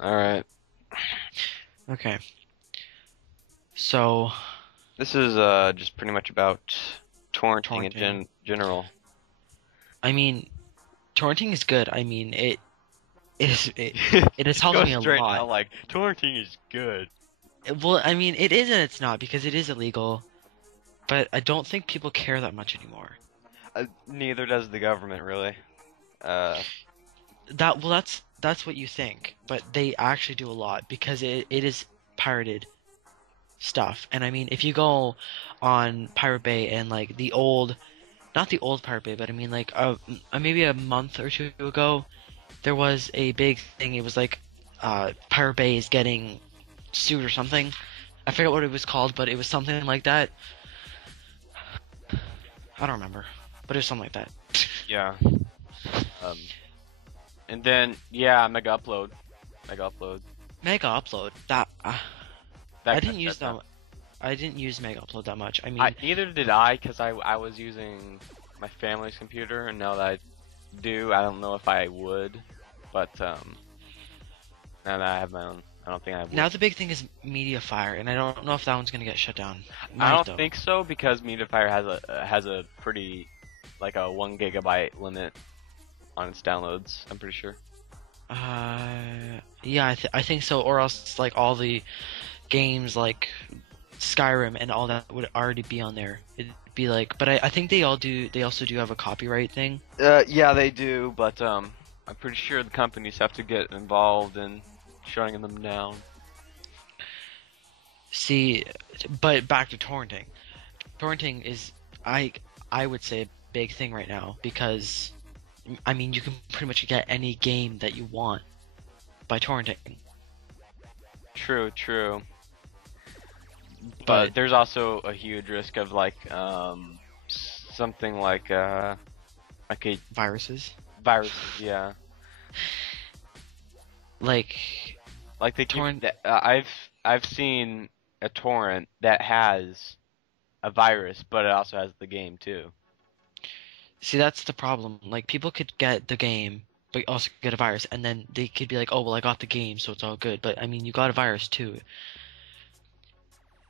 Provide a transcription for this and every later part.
All right. Okay. So, This is just pretty much about torrenting in torrenting. general. I mean, torrenting is good. I mean, it has Just helped go me a straight now, lot. like torrenting is good. Well, I mean, it is and it's not because it is illegal, but I don't think people care that much anymore. Neither does the government really. Uh, That's what you think, but they actually do a lot because it is pirated stuff. And I mean, if you go on Pirate Bay and like the old, not the old Pirate Bay, but I mean like maybe a month or two ago, there was a big thing. It was like Pirate Bay is getting sued or something. I forget what it was called, but it was something like that. I don't remember, but it was something like that. yeah. Um, and then yeah, mega upload. Mega Upload. That I That didn't use that that. that. I didn't use Mega Upload that much. I I mean, neither did I, because I was using my family's computer, and now that I do, I don't know if I would, but now that I have my own, I don't think I now would. the big thing is MediaFire, and I don't know if that one's gonna get shut down. It I might don't though. think so because MediaFire has a pretty like a 1 GB limit on its downloads. I'm pretty sure. Yeah, I think so. Or else like all the games like Skyrim and all that would already be on there. It'd be like, but I think they all do. They also do have a copyright thing. Yeah, they do, but I'm pretty sure the companies have to get involved in shutting them down. See, but back to torrenting. Torrenting is I I would say a big thing right now because I mean you can pretty much get any game that you want by torrenting. True, true. But But there's also a huge risk of like something like a viruses viruses, yeah. like Like they keep torrent. that I've seen a torrent that has a virus, but it also has the game too. See, that's the problem. Like people could get the game but also get a virus and then they could be like, "Oh, well I got the game, so it's all good." But I mean, you got a virus too.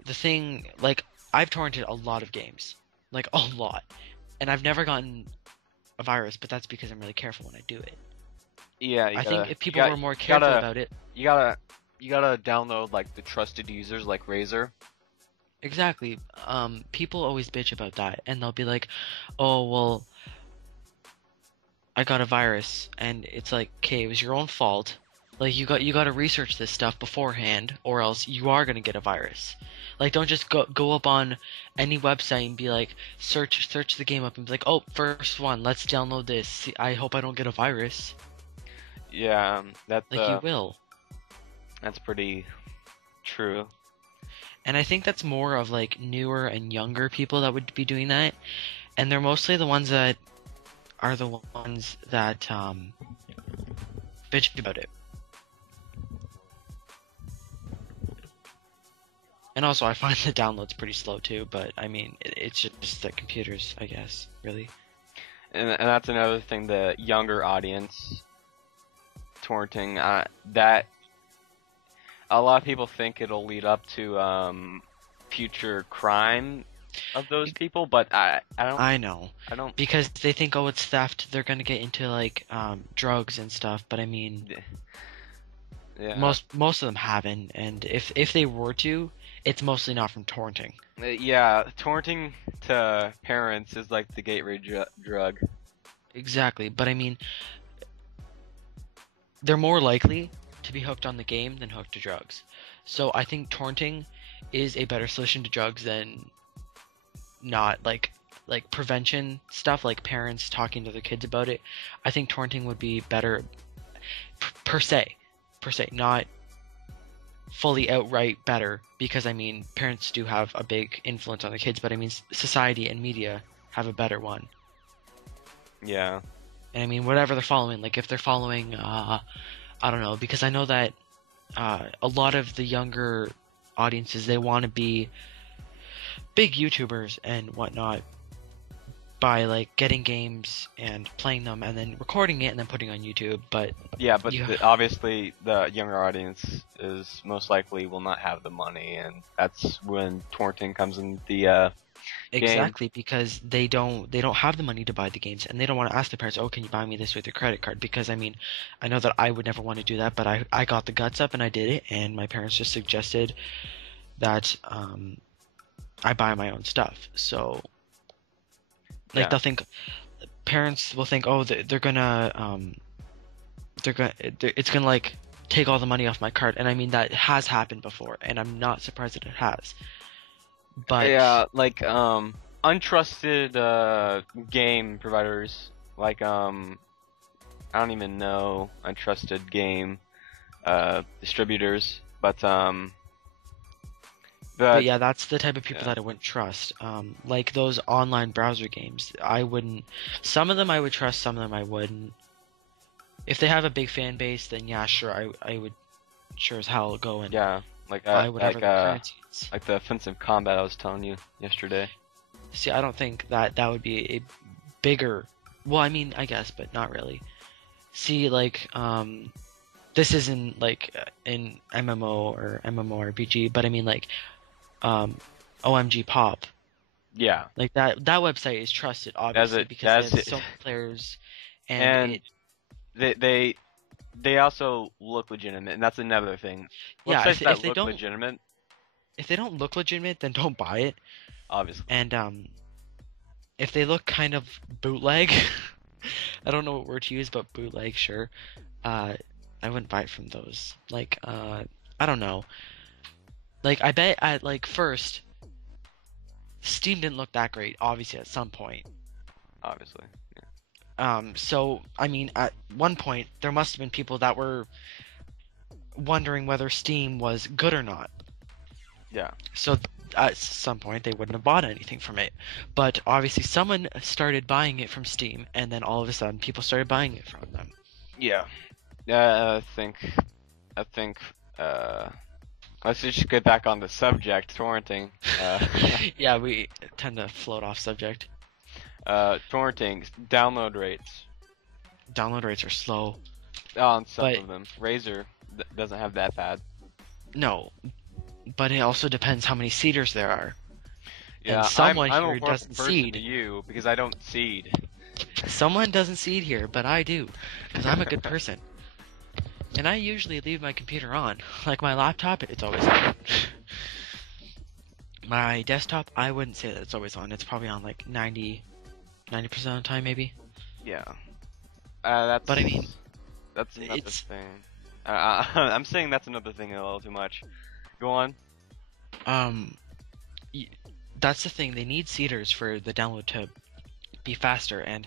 The thing like I've torrented a lot of games. Like a lot. And I've never gotten a virus, but that's because I'm really careful when I do it. Yeah, I think if you people got were more you careful gotta about it, you gotta you gotta download like the trusted users like Razer. exactly. People always bitch about that, and they'll be like, "Oh, well, I got a virus," and it's like, "Okay, it was your own fault. Like you got to research this stuff beforehand, or else you are gonna get a virus. Like, don't just go up on any website and be like, search the game up and be like, oh, first one, let's download this. See, I hope I don't get a virus. Yeah, Like you will." that's pretty true. And I think that's more of like newer and younger people that would be doing that, and they're mostly the ones that are the ones that bitch about it. And also, I find the downloads pretty slow too. But I mean, it's just the computers, I guess. Really. And that's another thing, the younger audience torrenting, that a lot of people think it'll lead up to future crime of those people, but I know, I don't because they think, oh, it's theft. They're gonna get into like drugs and stuff. But I mean, yeah. most of them haven't. And if they were to, it's mostly not from torrenting. Yeah, torrenting to parents is like the gateway drug. Exactly. But I mean, they're more likely to be hooked on the game than hooked to drugs. So I think torrenting is a better solution to drugs than not like prevention stuff like parents talking to their kids about it. I think torrenting would be better per se, not fully outright better because I mean parents do have a big influence on the kids, but I mean society and media have a better one. Yeah. And I mean whatever they're following, like if they're following I don't know, because I know that a lot of the younger audiences they want to be big YouTubers and whatnot, by like getting games and playing them and then recording it and then putting on YouTube. But Yeah, but you, obviously the younger audience is most likely will not have the money, and that's when torrenting comes in the game. exactly, because they don't have the money to buy the games, and they don't want to ask their parents, oh, can you buy me this with your credit card? Because I mean, I know that I would never want to do that, but I got the guts up and I did it, and my parents just suggested that I buy my own stuff. So like Yeah. they'll think, parents will think, oh, it's gonna like take all the money off my card, and I mean that has happened before, and I'm not surprised that it has. But Yeah, like untrusted game providers, like I don't even know untrusted game distributors, but yeah, that's the type of people yeah. that I wouldn't trust. Like those online browser games, I wouldn't. Some of them I would trust, some of them I wouldn't. If they have a big fan base, then yeah, sure, I would sure as hell go and Yeah, like buy whatever the currency is. like the offensive combat I was telling you yesterday. See, I don't think that would be a bigger. Well, I mean, I guess, but not really. See, like, this isn't like an MMO or MMORPG, but I mean, like, OMG Pop. Yeah. Like that website is trusted, obviously, because they have so many players, and they also look legitimate, and that's another thing. yeah, Websites that if they look don't legitimate, if they don't look legitimate, then don't buy it. obviously. And if they look kind of bootleg, I don't know what word to use, but bootleg, sure. I wouldn't buy it from those. Like, I don't know. Like, I bet at like first, Steam didn't look that great, obviously at some point. Obviously. So I mean, at one point there must have been people that were wondering whether Steam was good or not. Yeah. So at some point they wouldn't have bought anything from it. But obviously someone started buying it from Steam, and then all of a sudden people started buying it from them. Yeah. Yeah, I think let's just get back on the subject, torrenting. Yeah, we tend to float off subject. Torrenting, download rates. Download rates are slow. On some But- of them. Razer doesn't have that bad. No, but it also depends how many seeders there are. Yeah, And someone I'm here a worse doesn't person seed. to you because I don't seed. Someone doesn't seed here, but I do, because I'm a good person. And I usually leave my computer on. Like my laptop, it's always on. My desktop, I wouldn't say that it's always on. It's probably on like 90% of the time, maybe. Yeah. That's. But I mean, that's another it's- thing. I'm saying that's another thing a little too much. Go on. That's the thing. They need seeders for the download to be faster. And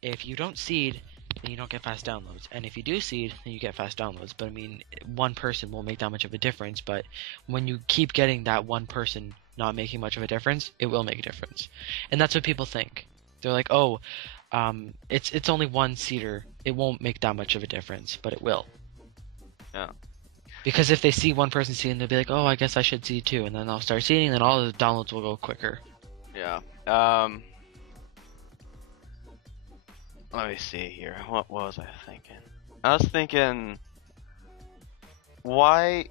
if you don't seed, then you don't get fast downloads. And if you do seed, then you get fast downloads. But I mean, one person won't make that much of a difference. But when you keep getting that one person not making much of a difference, it will make a difference. And that's what people think. They're like, oh, it's only one seeder. It won't make that much of a difference, but it will. Yeah. Because if they see one person seeding, they'll be like, oh, I guess I should seed too. And then they'll start seeding, and then all the downloads will go quicker. Yeah. Let me see here. What was I thinking? I was thinking, why,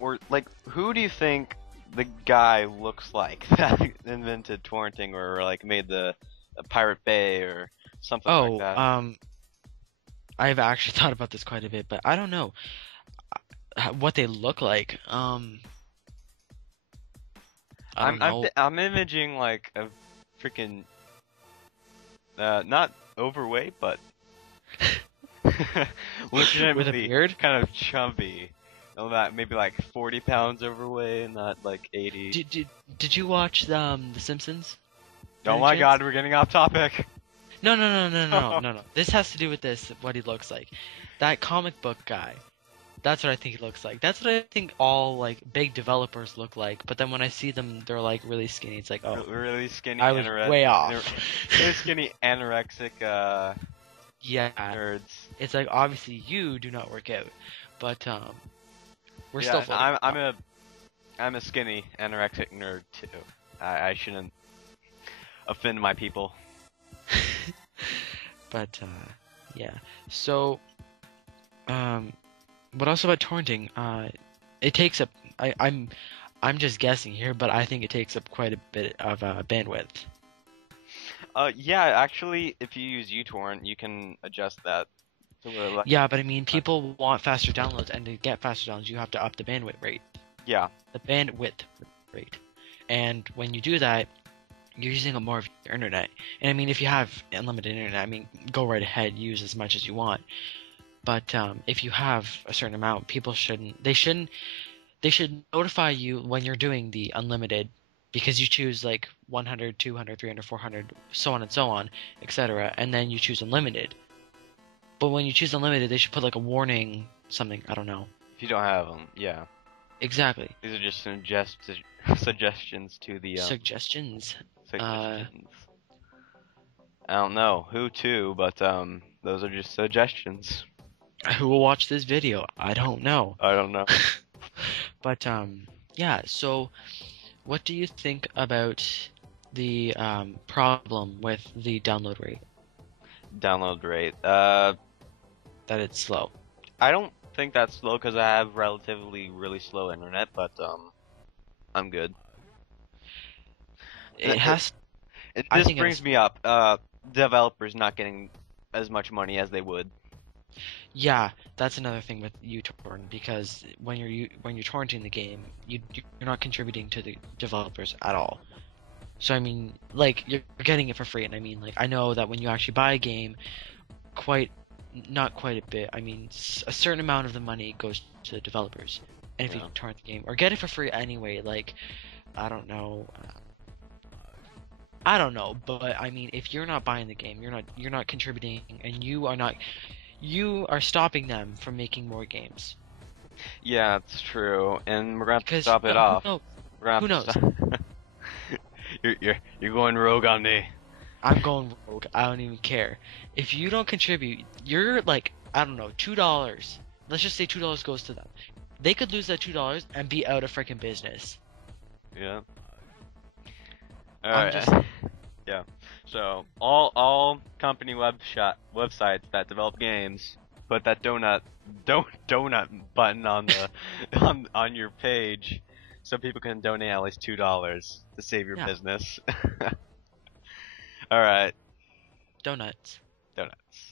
or like, who do you think the guy looks like that invented torrenting or like made the Pirate Bay or something like that? I've actually thought about this quite a bit, but I don't know what they look like. I don't know. I'm imaging like a freaking not overweight, but legitimately With a beard? kind of chubby. That maybe like 40 pounds overweight, not like 80. Did you watch The Simpsons? Oh my God, we're getting off topic. No. This has to do with this. What he looks like. That comic book guy. That's what I think he looks like. That's what I think all like big developers look like. But then when I see them, they're like really skinny. It's like, oh, Really skinny. I was way off. Really skinny anorexic Yeah. nerds. It's like obviously you do not work out, but we're Yeah, still. Floating. I'm a skinny anorexic nerd too. I shouldn't. offend my people. But yeah. So what else about torrenting? It takes up. I'm just guessing here, but I think it takes up quite a bit of bandwidth. Yeah, actually, if you use uTorrent, you can adjust that to where, like, Yeah, but I mean, people want faster downloads, and to get faster downloads, you have to up the bandwidth rate. yeah, The bandwidth rate. And when you do that, you're using up more of your internet. And I mean, if you have unlimited internet, I mean, go right ahead, use as much as you want. But if you have a certain amount, people shouldn't. They should notify you when you're doing the unlimited, because you choose like 100, 200, 300, 400, so on and so on, etc. And then you choose unlimited. But when you choose unlimited, they should put like a warning, something. I don't know. if you don't have them, yeah. Exactly. These are just suggestions to the Suggestions. suggestions. I don't know who to, but those are just suggestions. Who will watch this video? I don't know. I don't know. But yeah. So, what do you think about the problem with the download rate? Download rate. That it's slow. I don't think that's slow because I have relatively really slow internet, but I'm good. It has. I This think it brings has. me up. Developers not getting as much money as they would. Yeah, that's another thing with uTorrent, because when you're torrenting the game, you're not contributing to the developers at all. So I mean, like, you're getting it for free, and I mean, like, I know that when you actually buy a game, not quite a bit. I mean, a certain amount of the money goes to the developers, and if you Yeah. torrent the game or get it for free anyway, like, I don't know. I don't know, but I mean, if you're not buying the game, you're not contributing, and you are stopping them from making more games. Yeah, it's true, and we're gonna have to Because stop it off. no, We're gonna who have knows? to stop. You're going rogue on me. I'm going rogue. I don't even care. If you don't contribute, you're like, I don't know, $2. Let's just say $2 goes to them. They could lose that $2 and be out of freaking business. Yeah. I'm Alright. just Yeah. So all company websites that develop games put that donut button on the on your page so people can donate at least $2 to save your Yeah. business. Alright. donuts. Donuts.